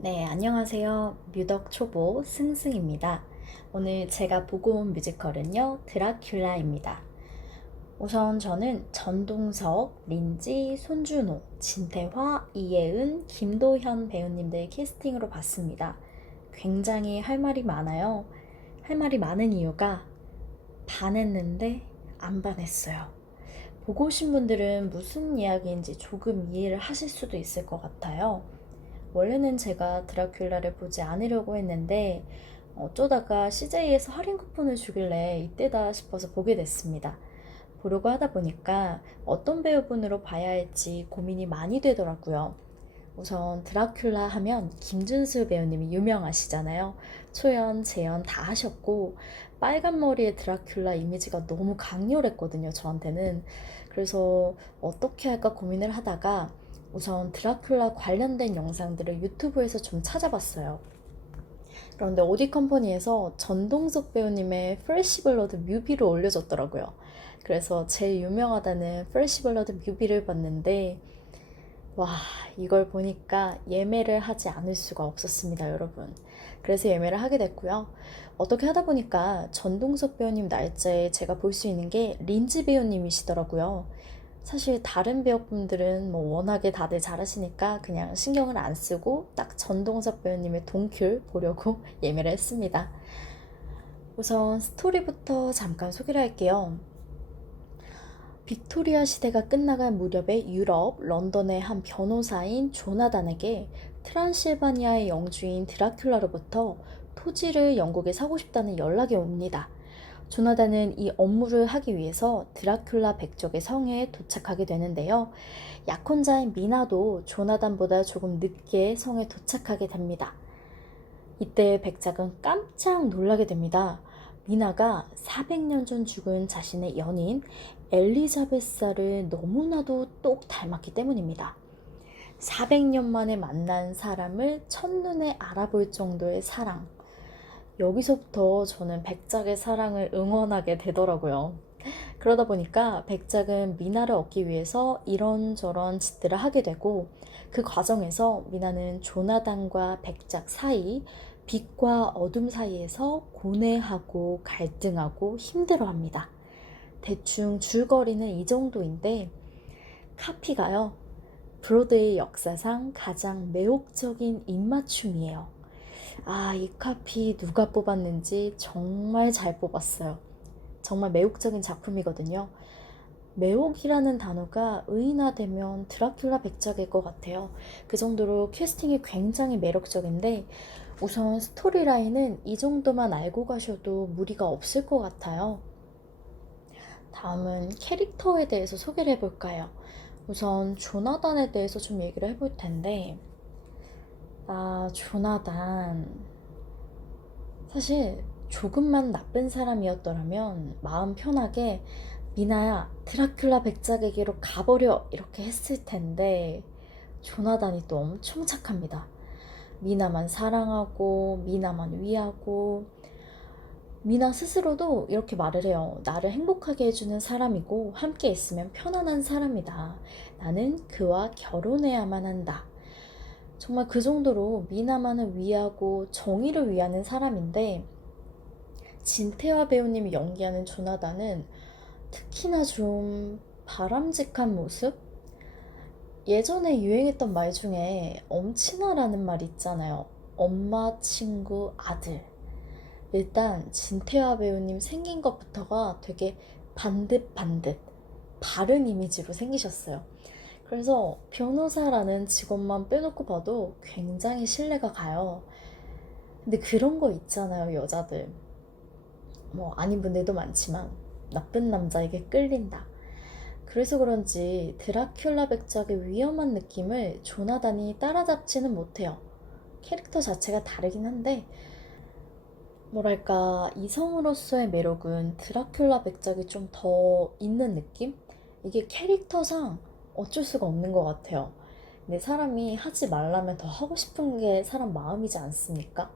네, 안녕하세요. 뮤덕 초보 승승입니다. 오늘 제가 보고 온 뮤지컬은요, 드라큘라입니다. 우선 저는 전동석, 린지, 손준호, 진태화, 이예은, 김도현 배우님들 캐스팅으로 봤습니다. 굉장히 할 말이 많아요. 할 말이 많은 이유가 반했는데 안 반했어요. 보고 오신 분들은 무슨 이야기인지 조금 이해를 하실 수도 있을 것 같아요. 원래는 제가 드라큘라를 보지 않으려고 했는데 어쩌다가 CJ에서 할인 쿠폰을 주길래 이때다 싶어서 보게 됐습니다. 보려고 하다 보니까 어떤 배우분으로 봐야 할지 고민이 많이 되더라고요. 우선 드라큘라 하면 김준수 배우님이 유명하시잖아요. 초연, 재연 다 하셨고 빨간 머리의 드라큘라 이미지가 너무 강렬했거든요, 저한테는. 그래서 어떻게 할까 고민을 하다가 우선 드라큘라 관련된 영상들을 유튜브에서 좀 찾아봤어요. 그런데 오디 컴퍼니에서 전동석 배우님의 프레시 블러드 뮤비를 올려줬더라고요. 그래서 제일 유명하다는 프레시 블러드 뮤비를 봤는데 와, 이걸 보니까 예매를 하지 않을 수가 없었습니다, 여러분. 그래서 예매를 하게 됐고요. 어떻게 하다 보니까 전동석 배우님 날짜에 제가 볼 수 있는 게 린지 배우님이시더라고요. 사실 다른 배우분들은 뭐 워낙에 다들 잘하시니까 그냥 신경을 안 쓰고 딱 전동석 배우님의 동큐를 보려고 예매를 했습니다. 우선 스토리부터 잠깐 소개를 할게요. 빅토리아 시대가 끝나갈 무렵에 유럽, 런던의 한 변호사인 조나단에게 트란실바니아의 영주인 드라큘라로부터 토지를 영국에 사고 싶다는 연락이 옵니다. 조나단은 이 업무를 하기 위해서 드라큘라 백적의 성에 도착하게 되는데요. 약혼자인 미나도 조나단보다 조금 늦게 성에 도착하게 됩니다. 이때 백작은 깜짝 놀라게 됩니다. 미나가 400년 전 죽은 자신의 연인 엘리자베사를 너무나도 똑 닮았기 때문입니다. 400년 만에 만난 사람을 첫눈에 알아볼 정도의 사랑. 여기서부터 저는 백작의 사랑을 응원하게 되더라고요. 그러다 보니까 백작은 미나를 얻기 위해서 이런저런 짓들을 하게 되고 그 과정에서 미나는 조나단과 백작 사이, 빛과 어둠 사이에서 고뇌하고 갈등하고 힘들어합니다. 대충 줄거리는 이 정도인데 카피가요. 브로드웨이 역사상 가장 매혹적인 입맞춤이에요. 아, 이 카피 누가 뽑았는지 정말 잘 뽑았어요. 정말 매혹적인 작품이거든요. 매혹이라는 단어가 의인화되면 드라큘라 백작일 것 같아요. 그 정도로 캐스팅이 굉장히 매력적인데 우선 스토리라인은 이 정도만 알고 가셔도 무리가 없을 것 같아요. 다음은 캐릭터에 대해서 소개를 해볼까요? 우선 조나단에 대해서 좀 얘기를 해볼 텐데 조나단 사실 조금만 나쁜 사람이었더라면 마음 편하게 미나야 드라큘라 백작에게로 가버려 이렇게 했을 텐데 조나단이 또 엄청 착합니다. 미나만 사랑하고 미나만 위하고 미나 스스로도 이렇게 말을 해요. 나를 행복하게 해주는 사람이고 함께 있으면 편안한 사람이다. 나는 그와 결혼해야만 한다. 정말 그 정도로 미나만을 위하고 정의를 위하는 사람인데 진태화 배우님이 연기하는 조나단은 특히나 좀 바람직한 모습? 예전에 유행했던 말 중에 엄친아라는 말 있잖아요. 엄마, 친구, 아들. 일단 진태화 배우님 생긴 것부터가 되게 반듯반듯 바른 이미지로 생기셨어요. 그래서 변호사라는 직업만 빼놓고 봐도 굉장히 신뢰가 가요. 근데 그런 거 있잖아요, 여자들. 뭐 아닌 분들도 많지만 나쁜 남자에게 끌린다. 그래서 그런지 드라큘라 백작의 위험한 느낌을 조나단이 따라잡지는 못해요. 캐릭터 자체가 다르긴 한데 뭐랄까 이성으로서의 매력은 드라큘라 백작이 좀 더 있는 느낌? 이게 캐릭터상 어쩔 수가 없는 것 같아요. 근데 사람이 하지 말라면 더 하고 싶은 게 사람 마음이지 않습니까?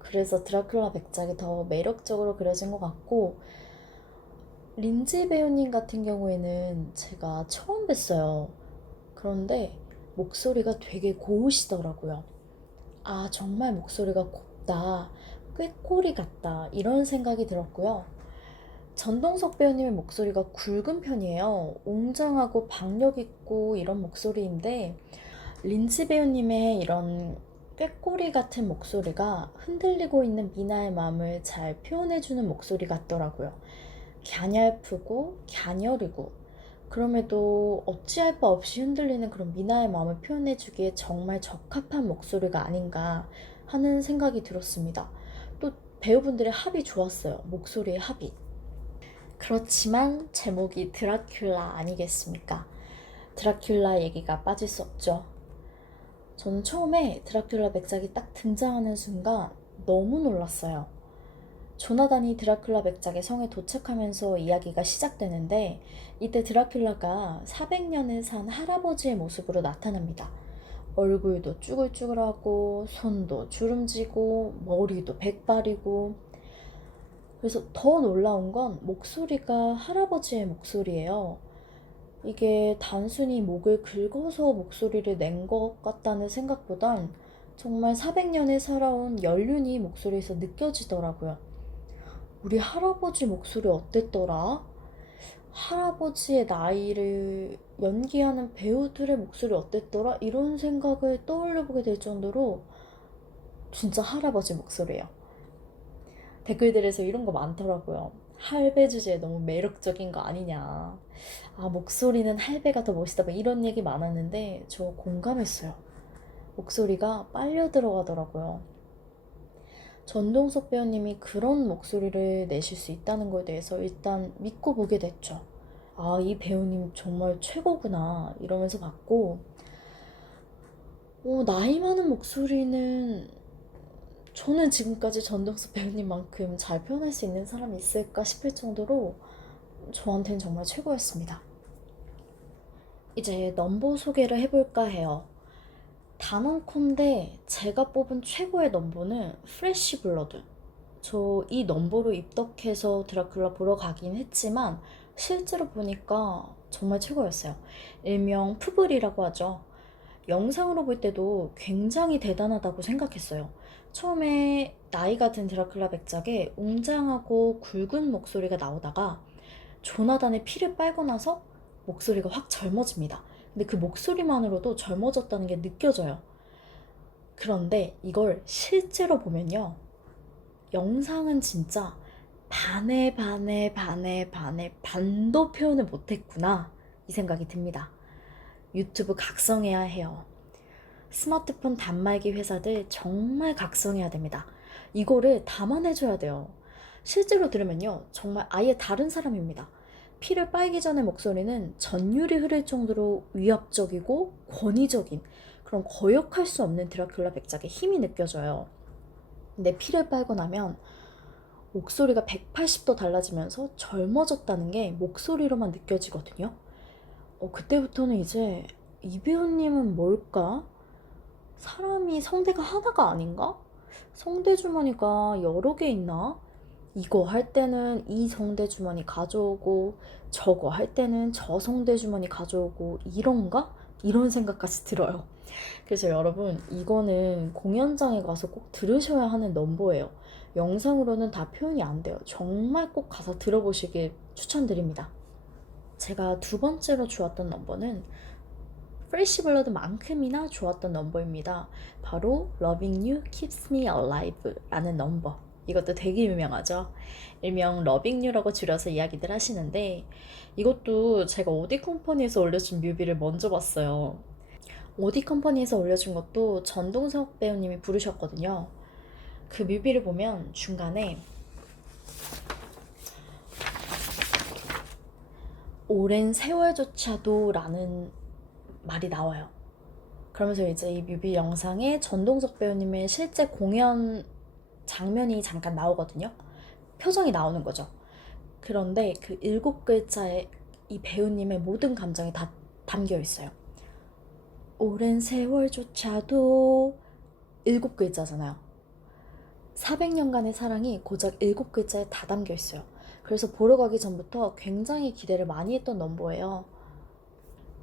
그래서 드라큘라 백작이 더 매력적으로 그려진 것 같고 린지 배우님 같은 경우에는 제가 처음 뵀어요. 그런데 목소리가 되게 고우시더라고요. 아, 정말 목소리가 곱다, 꾀꼬리 같다, 이런 생각이 들었고요. 전동석 배우님의 목소리가 굵은 편이에요. 웅장하고 박력 있고 이런 목소리인데, 린지 배우님의 이런 꾀꼬리 같은 목소리가 흔들리고 있는 미나의 마음을 잘 표현해주는 목소리 같더라고요. 갸냘프고 갸녀리고 그럼에도 어찌할 바 없이 흔들리는 그런 미나의 마음을 표현해주기에 정말 적합한 목소리가 아닌가 하는 생각이 들었습니다. 또 배우분들의 합이 좋았어요. 목소리의 합이. 그렇지만 제목이 드라큘라 아니겠습니까? 드라큘라 얘기가 빠질 수 없죠. 저는 처음에 드라큘라 맥작이 딱 등장하는 순간 너무 놀랐어요. 조나단이 드라큘라 맥작의 성에 도착하면서 이야기가 시작되는데, 이때 드라큘라가 400년을 산 할아버지의 모습으로 나타납니다. 얼굴도 쭈글쭈글하고 손도 주름지고 머리도 백발이고. 그래서 더 놀라운 건 목소리가 할아버지의 목소리예요. 이게 단순히 목을 긁어서 목소리를 낸 것 같다는 생각보단 정말 400년을 살아온 연륜이 목소리에서 느껴지더라고요. 우리 할아버지 목소리 어땠더라? 할아버지의 나이를 연기하는 배우들의 목소리 어땠더라? 이런 생각을 떠올려보게 될 정도로 진짜 할아버지 목소리예요. 댓글들에서 이런 거 많더라고요. 할배 주제에 너무 매력적인 거 아니냐. 아, 목소리는 할배가 더 멋있다. 막 이런 얘기 많았는데 저 공감했어요. 목소리가 빨려 들어가더라고요. 전동석 배우님이 그런 목소리를 내실 수 있다는 거에 대해서 일단 믿고 보게 됐죠. 아, 이 배우님 정말 최고구나 이러면서 봤고, 나이 많은 목소리는 저는 지금까지 전동석 배우님만큼 잘 표현할 수 있는 사람이 있을까 싶을 정도로 저한테는 정말 최고였습니다. 이제 넘버 소개를 해볼까 해요. 단언컨대 제가 뽑은 최고의 넘버는 프레쉬 블러드. 저 이 넘버로 입덕해서 드라큘라 보러 가긴 했지만 실제로 보니까 정말 최고였어요. 일명 푸블이라고 하죠. 영상으로 볼 때도 굉장히 대단하다고 생각했어요. 처음에 나이가 든 드라큘라 백작에 웅장하고 굵은 목소리가 나오다가 조나단의 피를 빨고 나서 목소리가 확 젊어집니다. 근데 그 목소리만으로도 젊어졌다는 게 느껴져요. 그런데 이걸 실제로 보면요, 영상은 진짜 반에 반도 표현을 못했구나 이 생각이 듭니다. 유튜브 각성해야 해요. 스마트폰 단말기 회사들 정말 각성해야 됩니다. 이거를 담아내줘야 돼요. 실제로 들으면요, 정말 아예 다른 사람입니다. 피를 빨기 전의 목소리는 전율이 흐를 정도로 위압적이고 권위적인 그런 거역할 수 없는 드라큘라 백작의 힘이 느껴져요. 근데 피를 빨고 나면 목소리가 180도 달라지면서 젊어졌다는 게 목소리로만 느껴지거든요. 그때부터는 이제 이 배우님은 뭘까? 사람이 성대가 하나가 아닌가? 성대 주머니가 여러 개 있나? 이거 할 때는 이 성대 주머니 가져오고 저거 할 때는 저 성대 주머니 가져오고 이런가? 이런 생각까지 들어요. 그래서 여러분, 이거는 공연장에 가서 꼭 들으셔야 하는 넘버예요. 영상으로는 다 표현이 안 돼요. 정말 꼭 가서 들어보시길 추천드립니다. 제가 두 번째로 좋았던 넘버는 프레쉬 블러드만큼이나 좋았던 넘버입니다. 바로 Loving You Keeps Me Alive 라는 넘버. 이것도 되게 유명하죠. 일명 Loving You라고 줄여서 이야기들 하시는데, 이것도 제가 오디 컴퍼니에서 올려준 뮤비를 먼저 봤어요. 오디 컴퍼니에서 올려준 것도 전동석 배우님이 부르셨거든요. 그 뮤비를 보면 중간에 오랜 세월조차도 라는 말이 나와요. 그러면서 이제 이 뮤비 영상에 전동석 배우님의 실제 공연 장면이 잠깐 나오거든요. 표정이 나오는 거죠. 그런데 그 7글자에 이 배우님의 모든 감정이 다 담겨 있어요. 오랜 세월조차도 7글자잖아요. 400년간의 사랑이 고작 7글자에 다 담겨 있어요. 그래서 보러 가기 전부터 굉장히 기대를 많이 했던 넘버예요.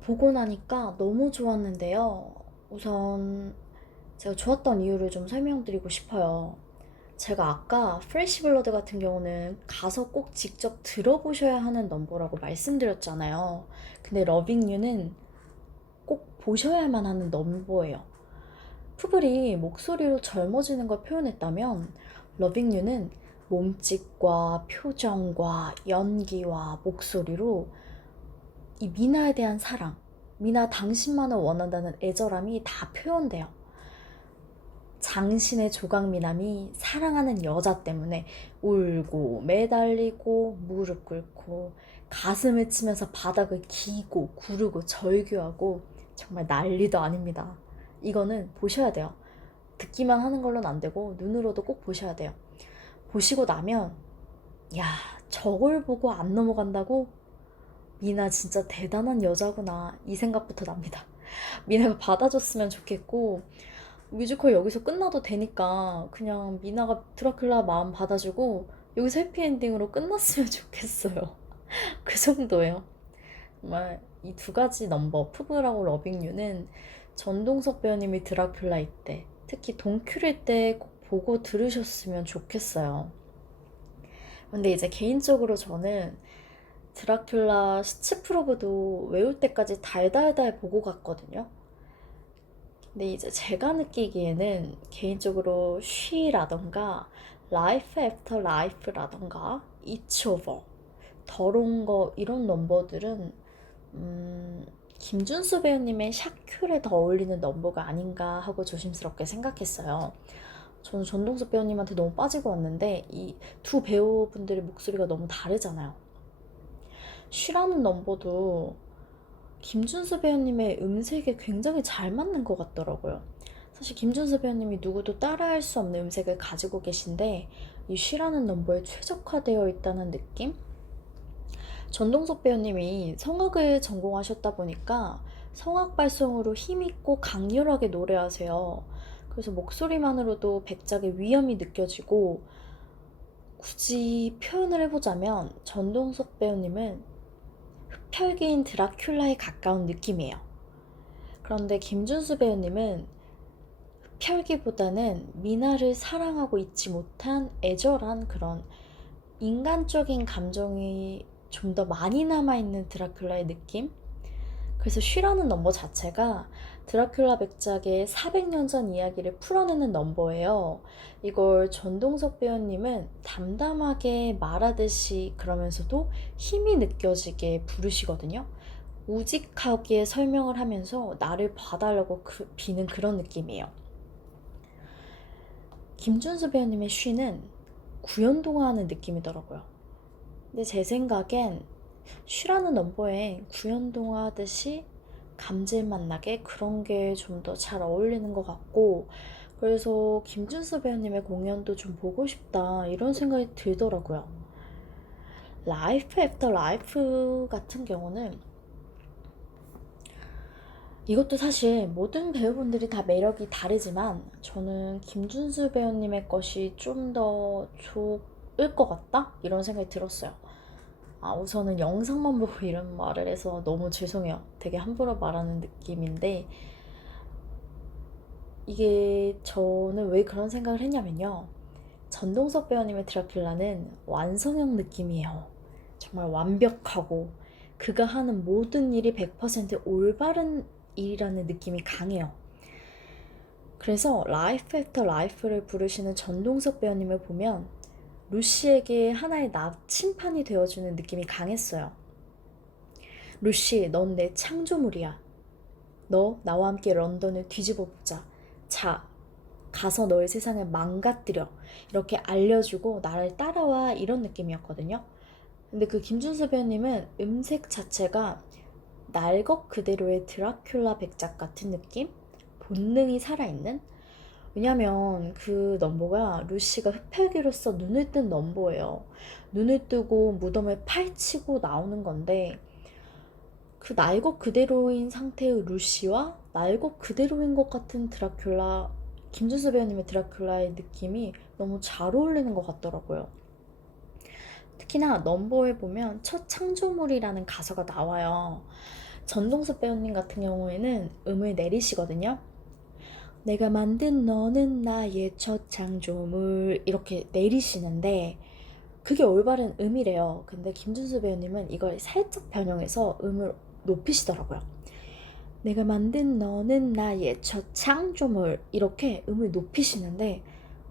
보고 나니까 너무 좋았는데요. 우선 제가 좋았던 이유를 좀 설명드리고 싶어요. 제가 아까 프레시 블러드 같은 경우는 가서 꼭 직접 들어보셔야 하는 넘버라고 말씀드렸잖아요. 근데 러빙 유는 꼭 보셔야만 하는 넘버예요. 푸블이 목소리로 젊어지는 걸 표현했다면 러빙 유는 몸짓과 표정과 연기와 목소리로 이 미나에 대한 사랑, 미나 당신만을 원한다는 애절함이 다 표현돼요. 장신의 조각미남이 사랑하는 여자 때문에 울고 매달리고 무릎 꿇고 가슴을 치면서 바닥을 기고 구르고 절규하고 정말 난리도 아닙니다. 이거는 보셔야 돼요. 듣기만 하는 걸로는 안 되고 눈으로도 꼭 보셔야 돼요. 보시고 나면 야, 저걸 보고 안 넘어간다고? 미나 진짜 대단한 여자구나 이 생각부터 납니다. 미나가 받아줬으면 좋겠고 뮤지컬 여기서 끝나도 되니까 그냥 미나가 드라큘라 마음 받아주고 여기서 해피엔딩으로 끝났으면 좋겠어요. 그 정도예요. 정말 이 두 가지 넘버 푸브라고 러빙유는 전동석 배우님이 드라큘라일 때 특히 동큐일 때 꼭 보고 들으셨으면 좋겠어요. 근데 이제 개인적으로 저는 드라큘라 시츠프로브도 외울 때까지 달달달 보고 갔거든요. 근데 이제 제가 느끼기에는 개인적으로 쉬라던가 라이프 애프터 라이프라던가 It's Over, 더러운 거 이런 넘버들은 김준수 배우님의 샤큐에 더 어울리는 넘버가 아닌가 하고 조심스럽게 생각했어요. 저는 전동석 배우님한테 너무 빠지고 왔는데 이 두 배우분들의 목소리가 너무 다르잖아요. 쉬라는 넘버도 김준수 배우님의 음색에 굉장히 잘 맞는 것 같더라고요. 사실 김준수 배우님이 누구도 따라할 수 없는 음색을 가지고 계신데 이 쉬라는 넘버에 최적화되어 있다는 느낌? 전동석 배우님이 성악을 전공하셨다 보니까 성악 발성으로 힘있고 강렬하게 노래하세요. 그래서 목소리만으로도 백작의 위엄이 느껴지고 굳이 표현을 해보자면 전동석 배우님은 흡혈귀인 드라큘라에 가까운 느낌이에요. 그런데 김준수 배우님은 흡혈귀보다는 미나를 사랑하고 있지 못한 애절한 그런 인간적인 감정이 좀 더 많이 남아있는 드라큘라의 느낌? 그래서 쉬라는 넘버 자체가 드라큘라 백작의 400년 전 이야기를 풀어내는 넘버예요. 이걸 전동석 배우님은 담담하게 말하듯이 그러면서도 힘이 느껴지게 부르시거든요. 우직하게 설명을 하면서 나를 봐달라고 비는 그런 느낌이에요. 김준수 배우님의 쉬는 구연동화하는 느낌이더라고요. 근데 제 생각엔 쉬라는 넘버에 구연동화 하듯이 감질맛 나게 그런 게 좀 더 잘 어울리는 것 같고 그래서 김준수 배우님의 공연도 좀 보고 싶다 이런 생각이 들더라고요. 라이프 애프터 라이프 같은 경우는 이것도 사실 모든 배우분들이 다 매력이 다르지만 저는 김준수 배우님의 것이 좀 더 좋을 것 같다? 이런 생각이 들었어요. 우선은 영상만 보고 이런 말을 해서 너무 죄송해요. 되게 함부로 말하는 느낌인데 이게 저는 왜 그런 생각을 했냐면요. 전동석 배우님의 드라큘라는 완성형 느낌이에요. 정말 완벽하고 그가 하는 모든 일이 100% 올바른 일이라는 느낌이 강해요. 그래서 라이프 애프터 라이프를 부르시는 전동석 배우님을 보면 루시에게 하나의 나침판이 되어주는 느낌이 강했어요. 루시, 넌 내 창조물이야. 너 나와 함께 런던을 뒤집어 보자. 자, 가서 너의 세상을 망가뜨려. 이렇게 알려주고 나를 따라와 이런 느낌이었거든요. 근데 그 김준수 배우님은 음색 자체가 날 것 그대로의 드라큘라 백작 같은 느낌? 본능이 살아있는? 왜냐면 그 넘버가 루시가 흡혈귀로서 눈을 뜬 넘버예요. 눈을 뜨고 무덤을 파헤치고 나오는 건데 그 날 것 그대로인 상태의 루시와 날 것 그대로인 것 같은 드라큘라, 김준수 배우님의 드라큘라의 느낌이 너무 잘 어울리는 것 같더라고요. 특히나 넘버에 보면 첫 창조물이라는 가사가 나와요. 전동석 배우님 같은 경우에는 음을 내리시거든요. 내가 만든 너는 나의 첫 창조물 이렇게 내리시는데 그게 올바른 음이래요. 근데 김준수 배우님은 이걸 살짝 변형해서 음을 높이시더라고요. 내가 만든 너는 나의 첫 창조물 이렇게 음을 높이시는데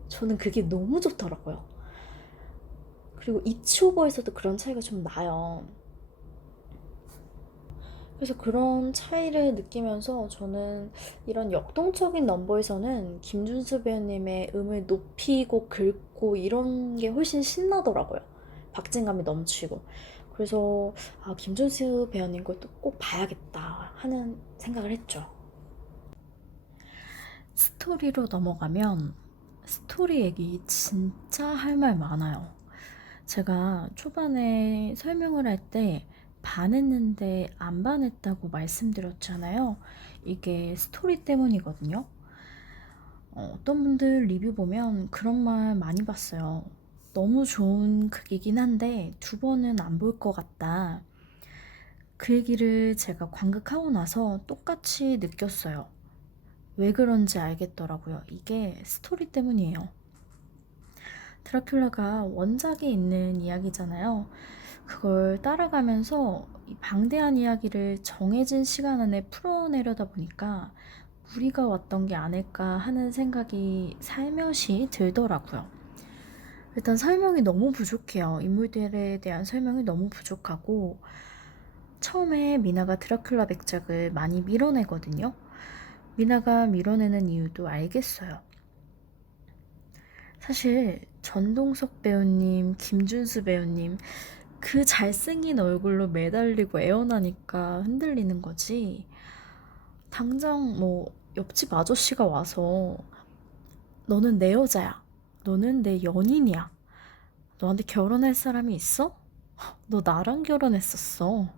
저는 그게 너무 좋더라고요. 그리고 이치오버에서도 그런 차이가 좀 나요. 그래서 그런 차이를 느끼면서 저는 이런 역동적인 넘버에서는 김준수 배우님의 음을 높이고 긁고 이런 게 훨씬 신나더라고요. 박진감이 넘치고. 그래서 아, 김준수 배우님 것도 꼭 봐야겠다 하는 생각을 했죠. 스토리로 넘어가면 스토리 얘기 진짜 할 말 많아요. 제가 초반에 설명을 할 때 반했는데 안 반했다고 말씀드렸잖아요. 이게 스토리 때문이거든요. 어떤 분들 리뷰 보면 그런 말 많이 봤어요. 너무 좋은 극이긴 한데 두 번은 안 볼 것 같다. 그 얘기를 제가 관극하고 나서 똑같이 느꼈어요. 왜 그런지 알겠더라고요. 이게 스토리 때문이에요. 드라큘라가 원작에 있는 이야기잖아요. 그걸 따라가면서 이 방대한 이야기를 정해진 시간 안에 풀어내려다 보니까 무리가 왔던 게 아닐까 하는 생각이 살며시 들더라고요. 일단 설명이 너무 부족해요. 인물들에 대한 설명이 너무 부족하고 처음에 미나가 드라큘라 백작을 많이 밀어내거든요. 미나가 밀어내는 이유도 알겠어요. 사실 전동석 배우님, 김준수 배우님 그 잘생긴 얼굴로 매달리고 애원하니까 흔들리는 거지. 당장 뭐 옆집 아저씨가 와서 너는 내 여자야. 너는 내 연인이야. 너한테 결혼할 사람이 있어? 너 나랑 결혼했었어.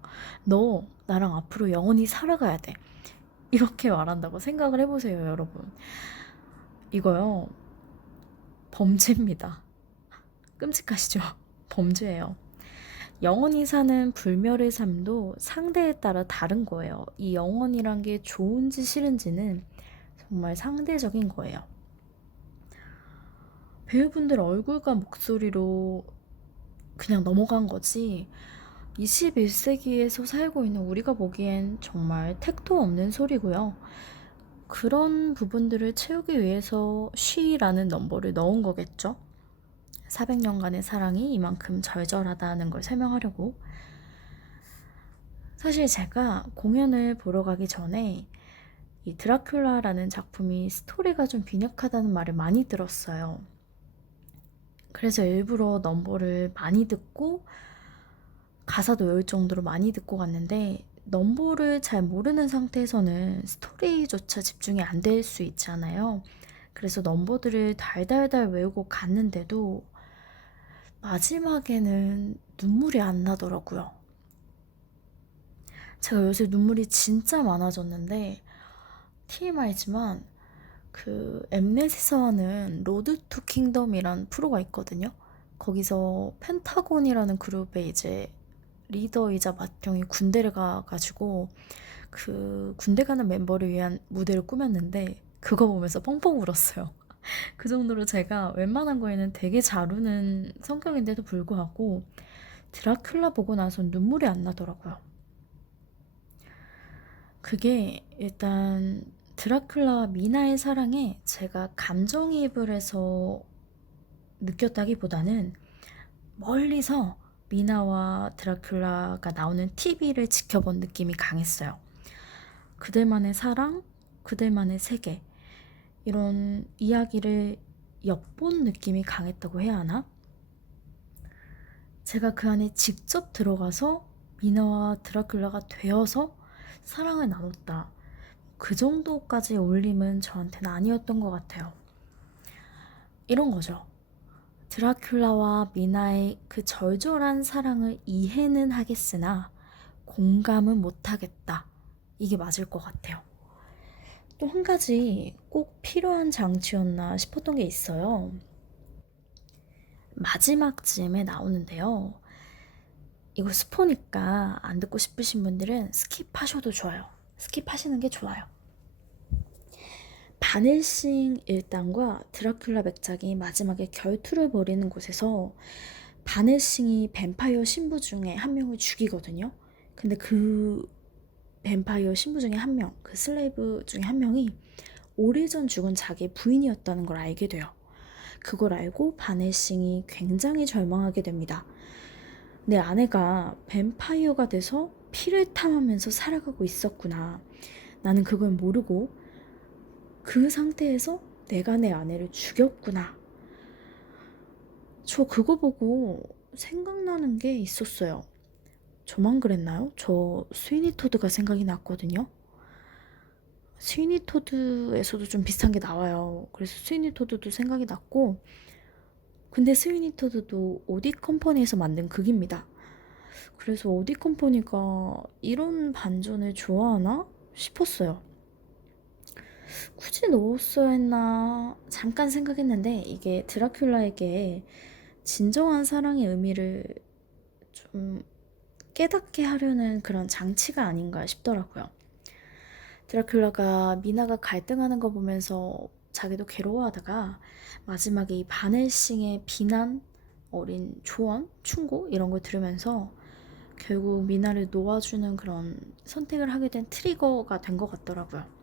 너 나랑 앞으로 영원히 살아가야 돼. 이렇게 말한다고 생각을 해보세요, 여러분. 이거요, 범죄입니다. 끔찍하시죠? 범죄예요. 영원히 사는 불멸의 삶도 상대에 따라 다른 거예요. 이 영원이란 게 좋은지 싫은지는 정말 상대적인 거예요. 배우분들 얼굴과 목소리로 그냥 넘어간 거지 21세기에서 살고 있는 우리가 보기엔 정말 택도 없는 소리고요. 그런 부분들을 채우기 위해서 쉬라는 넘버를 넣은 거겠죠. 400년간의 사랑이 이만큼 절절하다는 걸 설명하려고. 사실 제가 공연을 보러 가기 전에 이 드라큘라라는 작품이 스토리가 좀 빈약하다는 말을 많이 들었어요. 그래서 일부러 넘버를 많이 듣고 가사도 외울 정도로 많이 듣고 갔는데 넘버를 잘 모르는 상태에서는 스토리조차 집중이 안 될 수 있잖아요. 그래서 넘버들을 달달달 외우고 갔는데도 마지막에는 눈물이 안 나더라고요. 제가 요새 눈물이 진짜 많아졌는데 TMI지만 그 엠넷에서 하는 로드 투 킹덤이란 프로가 있거든요. 거기서 펜타곤이라는 그룹의 이제 리더이자 맏형이 군대를 가가지고 그 군대 가는 멤버를 위한 무대를 꾸몄는데 그거 보면서 펑펑 울었어요. 그 정도로 제가 웬만한 거에는 되게 잘 우는 성격인데도 불구하고 드라큘라 보고 나서 눈물이 안 나더라고요. 그게 일단 드라큘라와 미나의 사랑에 제가 감정이입을 해서 느꼈다기보다는 멀리서 미나와 드라큘라가 나오는 TV를 지켜본 느낌이 강했어요. 그들만의 사랑, 그들만의 세계 이런 이야기를 엿본 느낌이 강했다고 해야 하나? 제가 그 안에 직접 들어가서 미나와 드라큘라가 되어서 사랑을 나눴다. 그 정도까지 올림은 저한테는 아니었던 것 같아요. 이런 거죠. 드라큘라와 미나의 그 절절한 사랑을 이해는 하겠으나 공감은 못하겠다. 이게 맞을 것 같아요. 또 한 가지 꼭 필요한 장치였나 싶었던 게 있어요. 마지막 즈음에 나오는데요. 이거 스포니까 안 듣고 싶으신 분들은 스킵하셔도 좋아요. 스킵하시는 게 좋아요. 바넬싱 일당과 드라큘라 맥작이 마지막에 결투를 벌이는 곳에서 바넬싱이 뱀파이어 신부 중에 한 명을 죽이거든요. 근데 그 뱀파이어 신부 중에 한 명, 그 슬레이브 중에 한 명이 오래전 죽은 자기 부인이었다는 걸 알게 돼요. 그걸 알고 바넬싱이 굉장히 절망하게 됩니다. 내 아내가 뱀파이어가 돼서 피를 탐하면서 살아가고 있었구나. 나는 그걸 모르고 그 상태에서 내가 내 아내를 죽였구나. 저 그거 보고 생각나는 게 있었어요. 저만 그랬나요? 저 스위니 토드가 생각이 났거든요. 스위니 토드에서도 좀 비슷한 게 나와요. 그래서 스위니 토드도 생각이 났고, 근데 스위니 토드도 오디 컴퍼니에서 만든 극입니다. 그래서 오디 컴퍼니가 이런 반전을 좋아하나 싶었어요. 굳이 넣었어야 했나 잠깐 생각했는데 이게 드라큘라에게 진정한 사랑의 의미를 좀 깨닫게 하려는 그런 장치가 아닌가 싶더라고요. 드라큘라가 미나가 갈등하는 거 보면서 자기도 괴로워하다가 마지막에 이 바넬싱의 비난, 어린 조언, 충고 이런 걸 들으면서 결국 미나를 놓아주는 그런 선택을 하게 된 트리거가 된 것 같더라고요.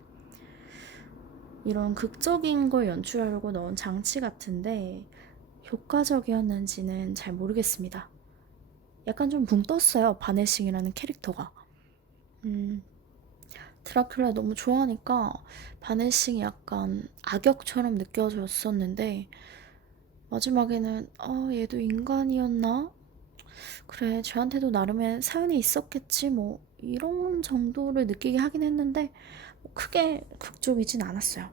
이런 극적인 걸 연출하려고 넣은 장치 같은데 효과적이었는지는 잘 모르겠습니다. 약간 좀 붕 떴어요. 바네싱이라는 캐릭터가. 드라큘라 너무 좋아하니까 바네싱이 약간 악역처럼 느껴졌었는데 마지막에는 얘도 인간이었나? 그래, 저한테도 나름의 사연이 있었겠지 뭐 이런 정도를 느끼게 하긴 했는데 크게 극적이진 않았어요.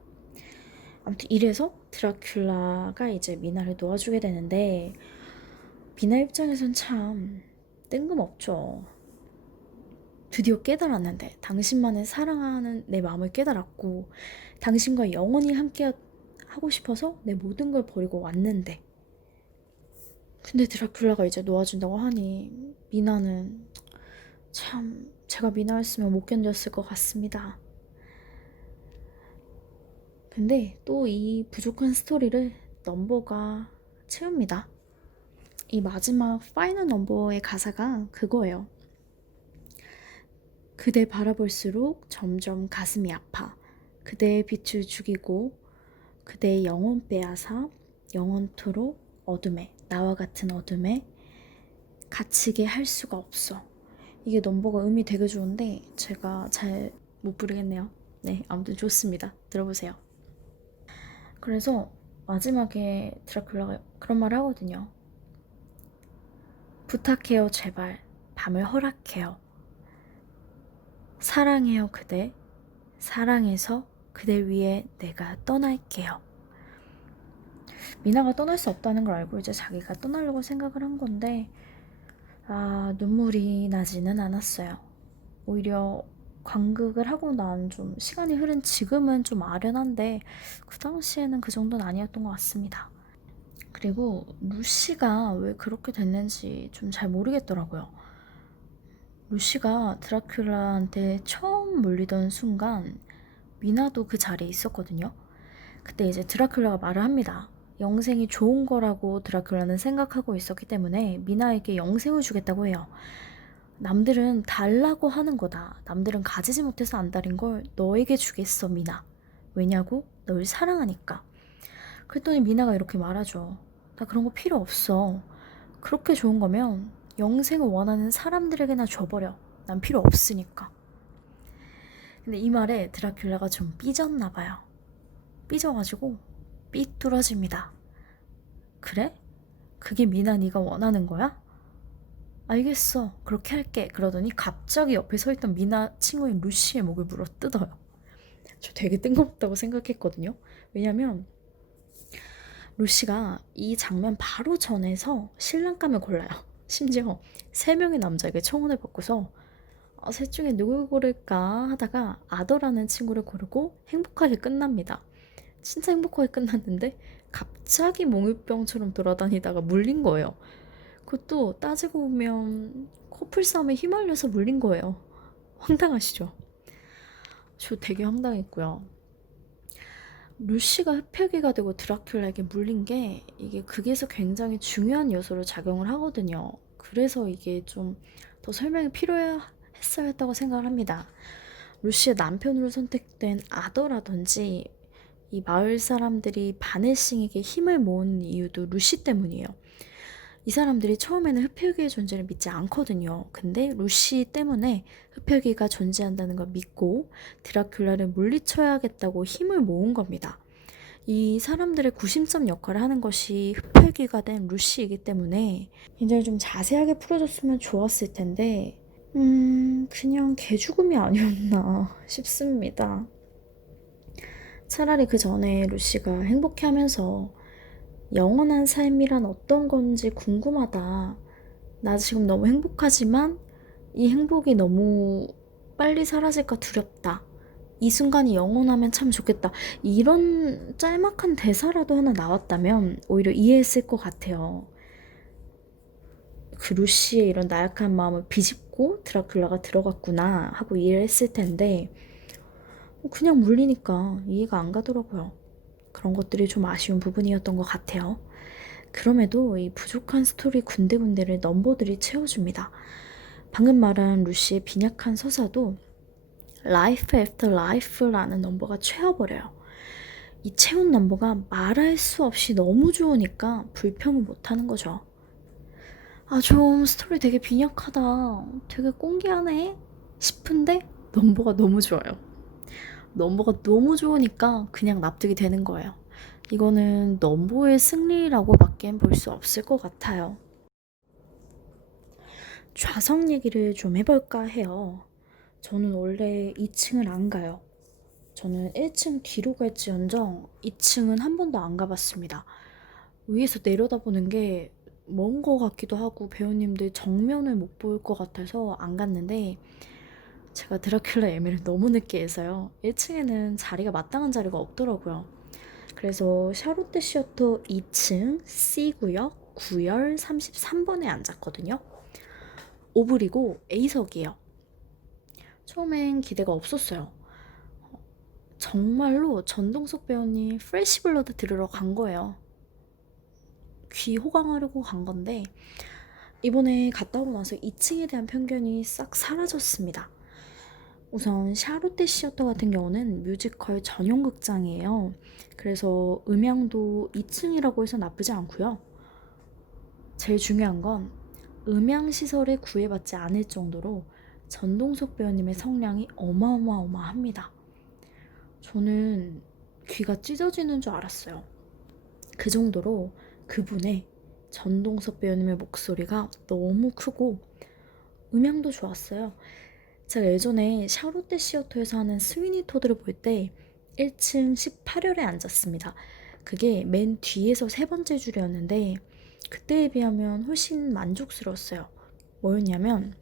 아무튼 이래서 드라큘라가 이제 미나를 놓아주게 되는데 미나 입장에선 참 뜬금없죠. 드디어 깨달았는데 당신만을 사랑하는 내 마음을 깨달았고 당신과 영원히 함께 하고 싶어서 내 모든 걸 버리고 왔는데 근데 드라큘라가 이제 놓아준다고 하니 미나는 참 제가 미나였으면 못 견뎠을 것 같습니다. 근데 또 이 부족한 스토리를 넘버가 채웁니다. 이 마지막 파이널 넘버의 가사가 그거예요. 그대 바라볼수록 점점 가슴이 아파. 그대의 빛을 죽이고 그대의 영혼 빼앗아 영원토록 어둠에 나와 같은 어둠에 갇히게 할 수가 없어. 이게 넘버가 음이 되게 좋은데 제가 잘 못 부르겠네요. 네, 아무튼 좋습니다. 들어보세요. 그래서 마지막에 드라큘라가 그런 말을 하거든요. 부탁해요 제발 밤을 허락해요. 사랑해요 그대. 사랑해서 그대 위에 내가 떠날게요. 미나가 떠날 수 없다는 걸 알고 이제 자기가 떠나려고 생각을 한 건데 눈물이 나지는 않았어요. 오히려 관극을 하고 난 좀 시간이 흐른 지금은 좀 아련한데 그 당시에는 그 정도는 아니었던 것 같습니다. 그리고 루시가 왜 그렇게 됐는지 좀 잘 모르겠더라고요. 루시가 드라큘라한테 처음 물리던 순간 미나도 그 자리에 있었거든요. 그때 이제 드라큘라가 말을 합니다. 영생이 좋은 거라고 드라큘라는 생각하고 있었기 때문에 미나에게 영생을 주겠다고 해요. 남들은 달라고 하는 거다. 남들은 가지지 못해서 안달인 걸 너에게 주겠어 미나. 왜냐고? 널 사랑하니까. 그랬더니 미나가 이렇게 말하죠. 나 그런 거 필요 없어. 그렇게 좋은 거면 영생을 원하는 사람들에게나 줘버려. 난 필요 없으니까. 근데 이 말에 드라큘라가 좀 삐졌나 봐요. 삐져가지고 삐뚤어집니다. 그래? 그게 미나 네가 원하는 거야? 알겠어. 그렇게 할게. 그러더니 갑자기 옆에 서 있던 미나 친구인 루시의 목을 물어 뜯어요. 저 되게 뜬금없다고 생각했거든요. 왜냐면 루시가 이 장면 바로 전에서 신랑감을 골라요. 심지어 3명의 남자에게 청혼을 받고서 셋 중에 누굴 고를까 하다가 아더라는 친구를 고르고 행복하게 끝납니다. 진짜 행복하게 끝났는데 갑자기 몽유병처럼 돌아다니다가 물린 거예요. 그것도 따지고 보면 커플 싸움에 휘말려서 물린 거예요. 황당하시죠? 저 되게 황당했고요. 루시가 흡혈귀가 되고 드라큘라에게 물린 게 이게 극에서 굉장히 중요한 요소로 작용을 하거든요. 그래서 이게 좀 더 설명이 필요했어야 했다고 생각을 합니다. 루시의 남편으로 선택된 아더라든지 이 마을 사람들이 바네싱에게 힘을 모은 이유도 루시 때문이에요. 이 사람들이 처음에는 흡혈귀의 존재를 믿지 않거든요. 근데 루시 때문에 흡혈귀가 존재한다는 걸 믿고 드라큘라를 물리쳐야겠다고 힘을 모은 겁니다. 이 사람들의 구심점 역할을 하는 것이 흡혈귀가 된 루시이기 때문에 굉장히 좀 자세하게 풀어줬으면 좋았을 텐데 그냥 개죽음이 아니었나 싶습니다. 차라리 그 전에 루시가 행복해하면서 영원한 삶이란 어떤 건지 궁금하다. 나 지금 너무 행복하지만 이 행복이 너무 빨리 사라질까 두렵다. 이 순간이 영원하면 참 좋겠다. 이런 짤막한 대사라도 하나 나왔다면 오히려 이해했을 것 같아요. 그 루시의 이런 나약한 마음을 비집고 드라큘라가 들어갔구나 하고 이해를 했을 텐데 그냥 물리니까 이해가 안 가더라고요. 그런 것들이 좀 아쉬운 부분이었던 것 같아요. 그럼에도 이 부족한 스토리 군데군데를 넘버들이 채워줍니다. 방금 말한 루시의 빈약한 서사도 Life After Life라는 넘버가 채워버려요. 이 채운 넘버가 말할 수 없이 너무 좋으니까 불평을 못하는 거죠. 아, 좀 스토리 되게 빈약하다. 되게 꽁기하네 싶은데 넘버가 너무 좋아요. 넘버가 너무 좋으니까 그냥 납득이 되는 거예요. 이거는 넘버의 승리라고 밖엔 볼 수 없을 것 같아요. 좌석 얘기를 좀 해볼까 해요. 저는 원래 2층을 안 가요. 저는 1층 뒤로 갈지언정 2층은 한 번도 안 가봤습니다. 위에서 내려다보는 게 먼 거 같기도 하고 배우님들 정면을 못 볼 것 같아서 안 갔는데 제가 드라큘라 예매를 너무 늦게 해서요. 1층에는 자리가 마땅한 자리가 없더라고요. 그래서 샤롯데 시어터 2층 C구역 9열 33번에 앉았거든요. 오블이고 A석이에요. 처음엔 기대가 없었어요. 정말로 전동석 배우님 프레시 블러드 들으러 간 거예요. 귀 호강하려고 간 건데 이번에 갔다 오고 나서 2층에 대한 편견이 싹 사라졌습니다. 우선 샤롯데 시어터 같은 경우는 뮤지컬 전용 극장이에요. 그래서 음향도 2층이라고 해서 나쁘지 않고요. 제일 중요한 건 음향 시설에 구애받지 않을 정도로 전동석 배우님의 성량이 어마어마합니다. 저는 귀가 찢어지는 줄 알았어요. 그 정도로 그분의 전동석 배우님의 목소리가 너무 크고 음향도 좋았어요. 제가 예전에 샤롯데 시어터에서 하는 스위니 토드를 볼 때 1층 18열에 앉았습니다. 그게 맨 뒤에서 세 번째 줄이었는데 그때에 비하면 훨씬 만족스러웠어요. 뭐였냐면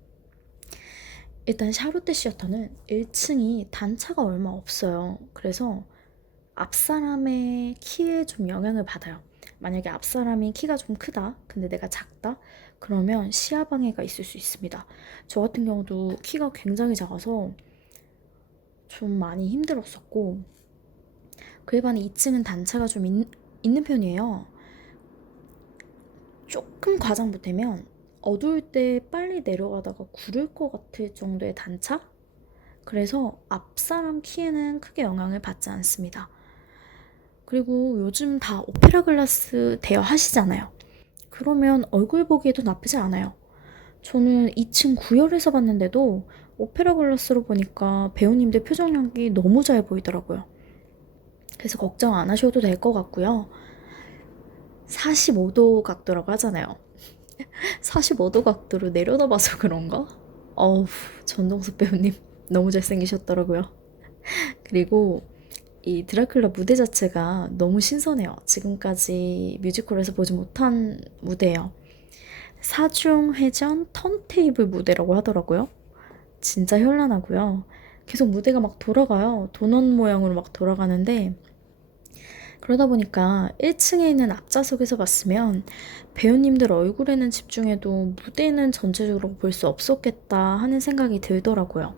일단 샤롯데 시어터는 1층이 단차가 얼마 없어요. 그래서 앞사람의 키에 좀 영향을 받아요. 만약에 앞사람이 키가 좀 크다, 근데 내가 작다? 그러면 시야방해가 있을 수 있습니다. 저 같은 경우도 키가 굉장히 작아서 좀 많이 힘들었었고 그에 반해 2층은 단차가 좀 있는 편이에요. 조금 과장 보태면 어두울 때 빨리 내려가다가 구를 것 같을 정도의 단차? 그래서 앞사람 키에는 크게 영향을 받지 않습니다. 그리고 요즘 다 오페라 글라스 대여하시잖아요. 그러면 얼굴 보기에도 나쁘지 않아요. 저는 2층 9열에서 봤는데도 오페라 글라스로 보니까 배우님들 표정력이 너무 잘 보이더라고요. 그래서 걱정 안 하셔도 될 것 같고요. 45도 각도라고 하잖아요. 45도 각도로 내려다봐서 그런가? 어우, 전동석 배우님 너무 잘생기셨더라고요. 그리고 이 드라큘라 무대 자체가 너무 신선해요. 지금까지 뮤지컬에서 보지 못한 무대예요. 사중회전 턴테이블 무대라고 하더라고요. 진짜 현란하고요. 계속 무대가 막 돌아가요. 도넛 모양으로 막 돌아가는데 그러다 보니까 1층에 있는 앞좌석에서 봤으면 배우님들 얼굴에는 집중해도 무대는 전체적으로 볼 수 없었겠다 하는 생각이 들더라고요.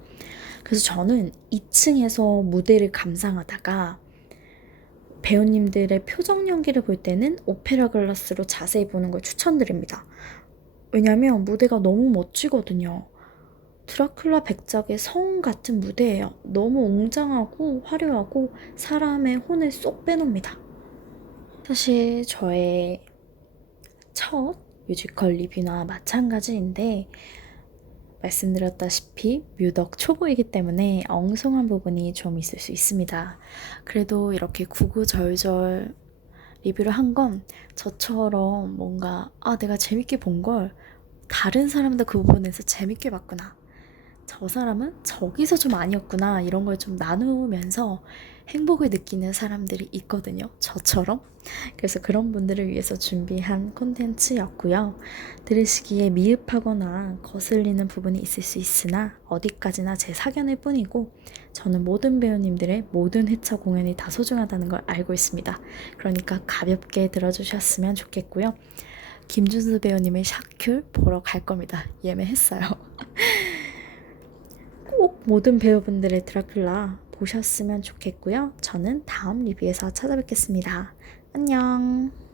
그래서 저는 2층에서 무대를 감상하다가 배우님들의 표정 연기를 볼 때는 오페라 글라스로 자세히 보는 걸 추천드립니다. 왜냐면 무대가 너무 멋지거든요. 드라큘라 백작의 성 같은 무대예요. 너무 웅장하고 화려하고 사람의 혼을 쏙 빼놉니다. 사실 저의 첫 뮤지컬 리뷰나 마찬가지인데 말씀드렸다시피 뮤덕 초보이기 때문에 엉성한 부분이 좀 있을 수 있습니다. 그래도 이렇게 구구절절 리뷰를 한 건 저처럼 뭔가 내가 재밌게 본 걸 다른 사람도 그 부분에서 재밌게 봤구나. 저 사람은 저기서 좀 아니었구나. 이런 걸 좀 나누면서 행복을 느끼는 사람들이 있거든요. 저처럼. 그래서 그런 분들을 위해서 준비한 콘텐츠였고요. 들으시기에 미흡하거나 거슬리는 부분이 있을 수 있으나 어디까지나 제 사견일 뿐이고 저는 모든 배우님들의 모든 회차 공연이 다 소중하다는 걸 알고 있습니다. 그러니까 가볍게 들어주셨으면 좋겠고요. 김준수 배우님의 샤큐 보러 갈 겁니다. 예매했어요. 꼭 모든 배우분들의 드라큘라 보셨으면 좋겠고요. 저는 다음 리뷰에서 찾아뵙겠습니다. 안녕.